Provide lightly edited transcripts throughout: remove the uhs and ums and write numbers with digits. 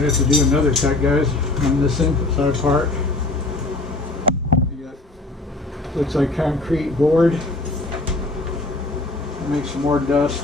gonna have to do another cut, guys, on this inside part. You got, looks like concrete board. Make some more dust.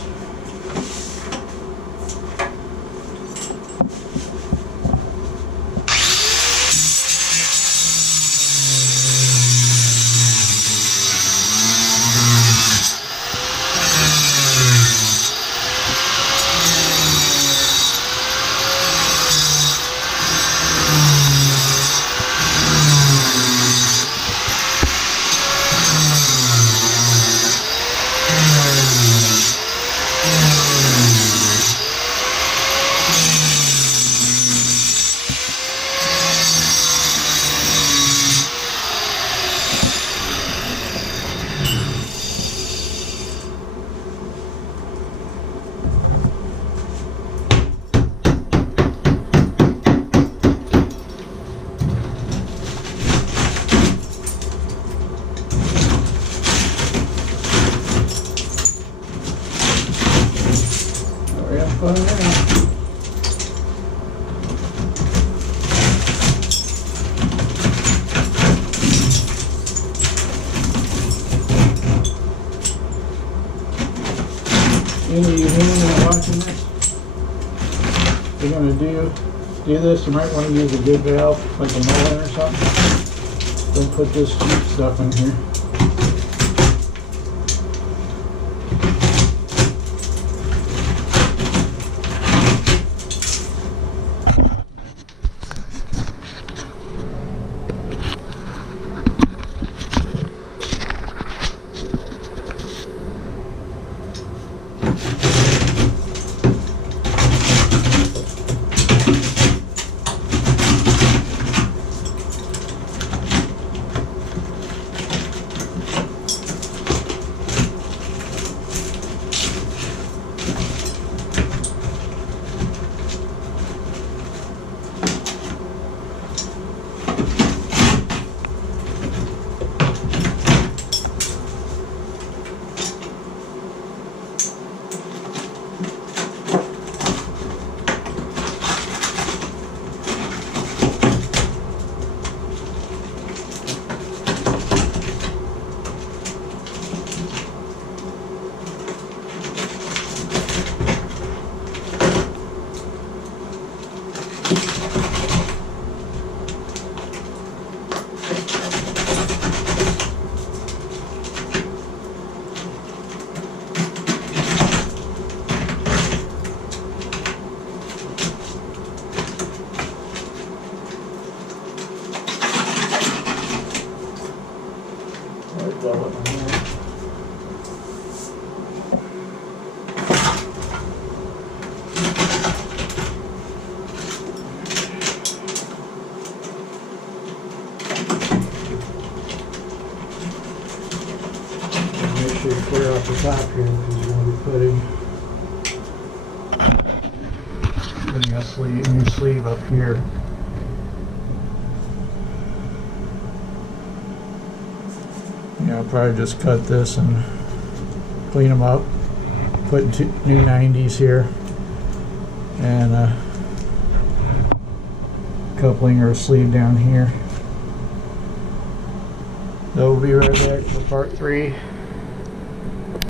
Any of you handymen watching this, if you're going to do this, you might want to use a good valve, like a Moen or something. Don't put this cheap stuff in here. Make sure you clear off the top here because you're going to be putting a new sleeve up here. Yeah, I'll probably just cut this and clean them up, put new 90s here, and a coupling or a sleeve down here. So we'll be right back for part 3.